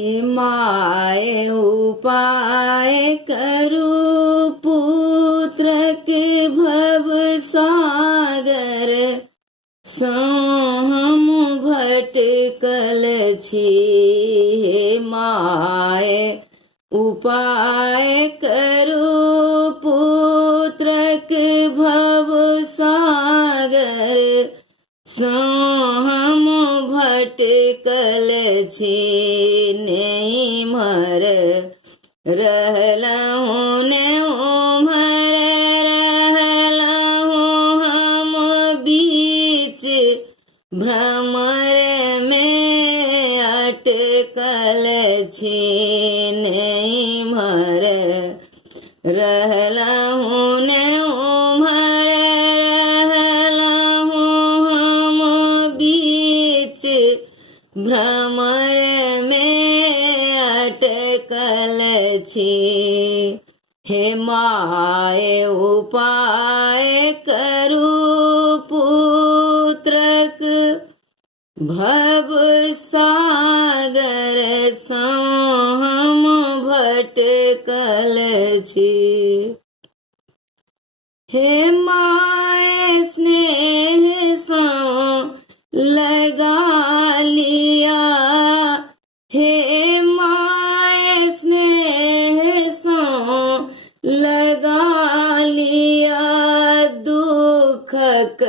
Hey my उपाय करू पुत्र के भव सागर सो हम भटकल छी। हे माय उपाय करू पुत्र के भव सागर सो हम भटकल छी। नहीं मर रहलहूँ ने उमर रहलहूँ हम बीच भ्रमर में अटकल छी। नहीं मर रहलहूँ ने उमर रहलहूँ हम बीच भ्रमर में अटकल छी। हे माय उपाय करू पुत्रक भव सागर सो हम भटकल छी। हे माय स्नेह सो लगा लिया, हे माय स्नेह सो लगा लिया दुखक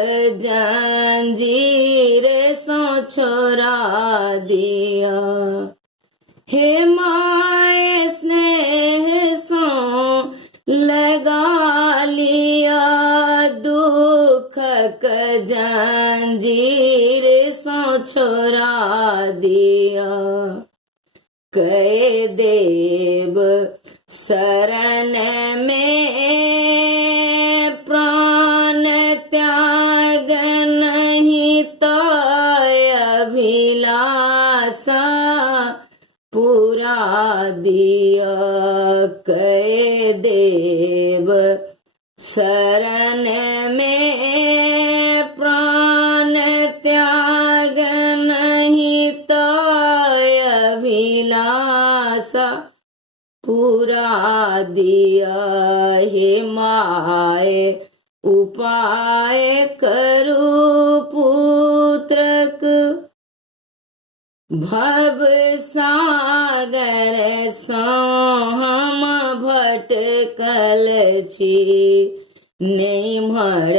जंजीर सो छोड़ा दिया। हे माय स्नेह सो लगा लिया दुखक जंजीर सो छोड़ा दिया। कह देव शरण में प्राण त्याग नहीं तो अभिलाषा पूरा दिया। कह देव शरण में प्राण त्याग नहीं तो अभिलाषा पूरा दिया। हे माय उपाय करू पुत्रक भव सागर सो हम भटकल छी। नहीं मर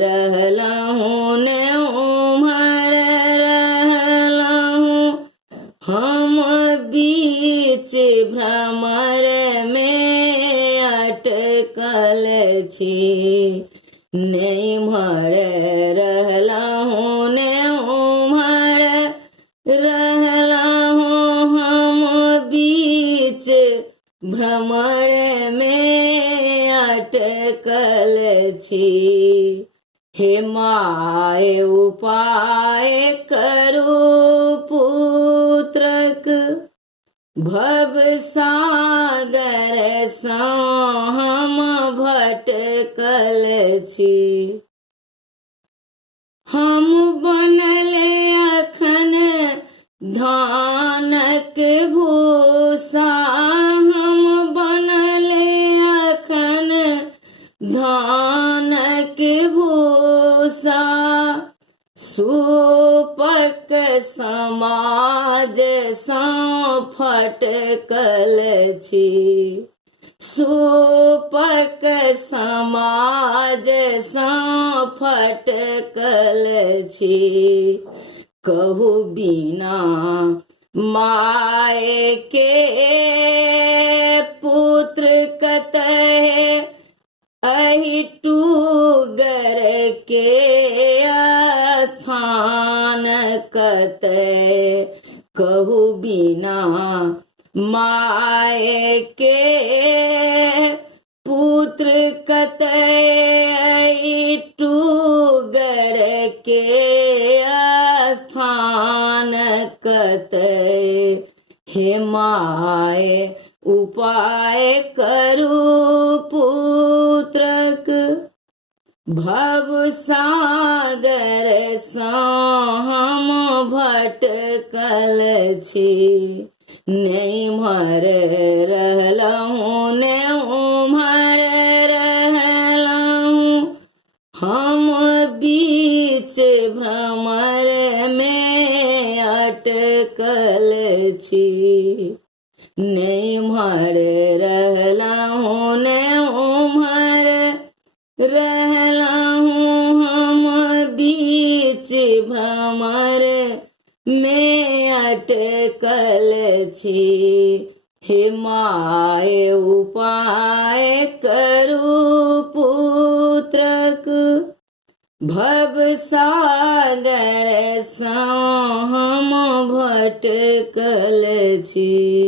रहलहूँ ने उमर रहलहूँ हम बीच भ्रमर में अटकल छी। नहीं मर रहलहूँ ने उमर रहलहूँ हम बीच भ्रमर में अटकल छी। हे माय उपाय करू पुत्रक भव सागर सो हम भटकल छी। हम बनले अखन धानक भूसा, हम बनले अखन धानक भूसा सूपक समाज सो फटकल छी। सूपक समाज सो फटकल छी। कहू बिना माय के पुत्र कतहे अहिटूगर के स्थान कतै। कहू बिना माय के पुत्र कतै अहिटूगर के स्थान कतै। हे माय उपाय करू पुत्रक भव सागर सो हम भटकल छी। नैम्हर रहलहूँ ने उम्हर रहलहूँ, हम बीच भ्रमर में अटकल छी। नैम्हर रहलहूँ ने उम्हर रहलहूँ, हम बीच भ्रमर में अटकल छी। हे माय उपाय करू पुत्रक, भव सागर सँ हम भटकल छी।